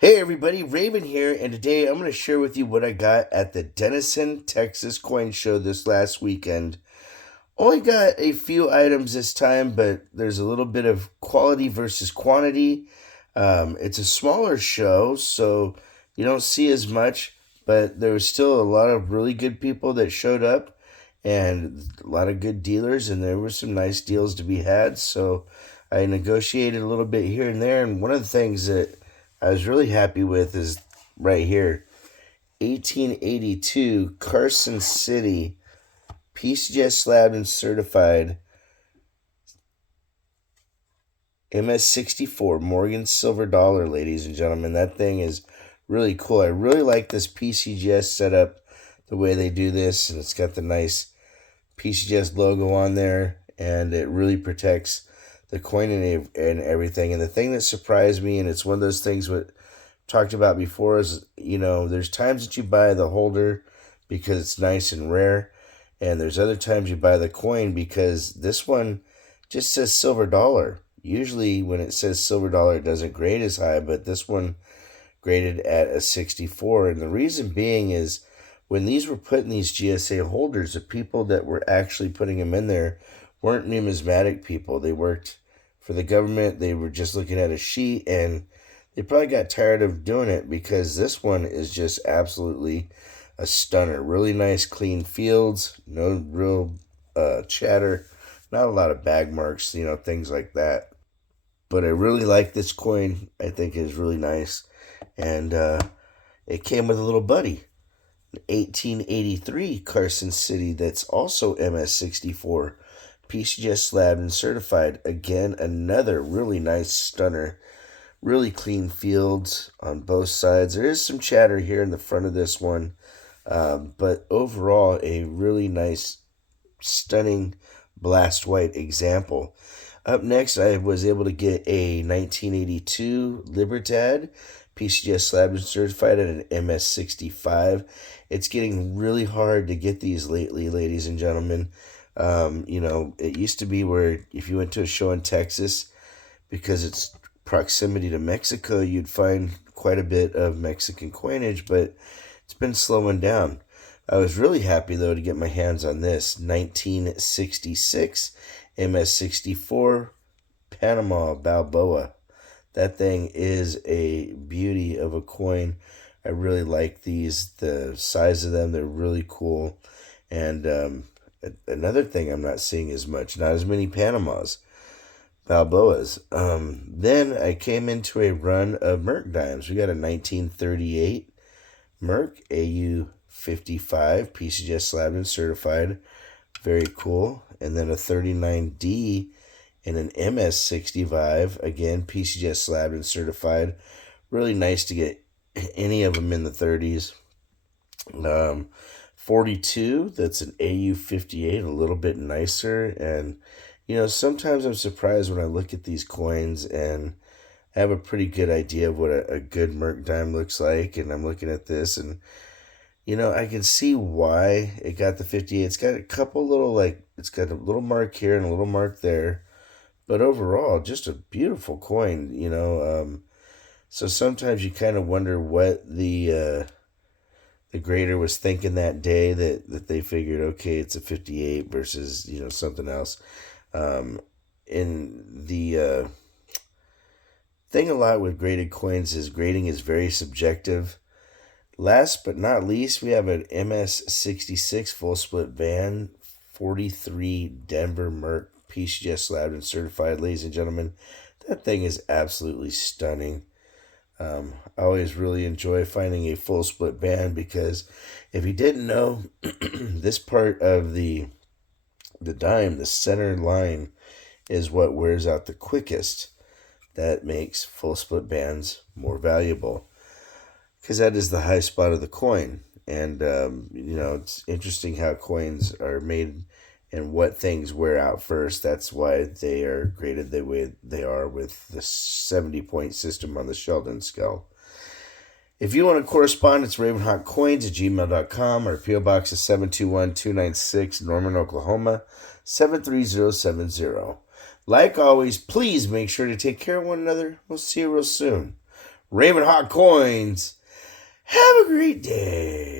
Hey everybody, Raven here, and today I'm going to share with you what I got at the Dennison Texas Coin Show this last weekend. Only got a few items this time, but there's a little bit of quality versus quantity. It's a smaller show, so you don't see as much, but there was still a lot of really good people that showed up and a lot of good dealers, and there were some nice deals to be had. So I negotiated a little bit here and there, and one of the things that I was really happy with is right here 1882 Carson City PCGS Slabbed and Certified MS64 Morgan Silver Dollar, ladies and gentlemen. That thing is really cool. I really like this PCGS setup, the way they do this, and it's got the nice PCGS logo on there, and it really protects the coin and everything. And the thing that surprised me, and it's one of those things what talked about before, is there's times that you buy the holder because it's nice and rare, and there's other times you buy the coin because this one just says silver dollar. Usually when it says silver dollar, it doesn't grade as high, but this one graded at a 64. And the reason being is when these were put in these GSA holders, the people that were actually putting them in there weren't numismatic people. They worked for the government. They were just looking at a sheet, and they probably got tired of doing it because this one is just absolutely a stunner. Really nice, clean fields, no real chatter, not a lot of bag marks, things like that. But I really like this coin. I think it is really nice. And it came with a little buddy, 1883 Carson City, that's also MS64. PCGS Slabbed and Certified. Again, another really nice stunner. Really clean fields on both sides. There is some chatter here in the front of this one. But overall, a really nice, stunning blast white example. Up next, I was able to get a 1982 Libertad PCGS Slabbed and Certified at an MS65. It's getting really hard to get these lately, ladies and gentlemen. It used to be where if you went to a show in Texas, because it's proximity to Mexico, you'd find quite a bit of Mexican coinage, but it's been slowing down. I was really happy, though, to get my hands on this 1966 MS64 Panama Balboa. That thing is a beauty of a coin. I really like these. The size of them, they're really cool. And another thing I'm not seeing as much, not as many Panamas, Balboas. Then I came into a run of Mercury Dimes. We got a 1938 Merc AU55 PCGS Slabbed and Certified. Very cool. And then a 39D and an MS65. Again, PCGS Slabbed and Certified. Really nice to get any of them in the 30s. 42, that's an AU58, a little bit nicer. And, sometimes I'm surprised when I look at these coins and I have a pretty good idea of what a good Merc dime looks like. And I'm looking at this and, I can see why it got the 58. It's got a couple little, it's got a little mark here and a little mark there. But overall, just a beautiful coin, So sometimes you kind of wonder what the grader was thinking that day that they figured, okay, it's a 58 versus, something else. In the thing a lot with graded coins is grading is very subjective. Last but not least, we have an MS66 full split band, 43 Denver Merc PCGS Slabbed and Certified. Ladies and gentlemen, that thing is absolutely stunning. I always really enjoy finding a full split band because if you didn't know, this part of the dime, the center line, is what wears out the quickest. That makes full split bands more valuable because that is the high spot of the coin. And, it's interesting how coins are made and what things wear out first. That's why they are graded the way they are with the 70-point system on the Sheldon scale. If you want to correspond, it's ravenhawkcoins@gmail.com. Our P.O. Box is 721-296, Norman, Oklahoma, 73070. Like always, please make sure to take care of one another. We'll see you real soon. Raven Hot Coins. Have a great day.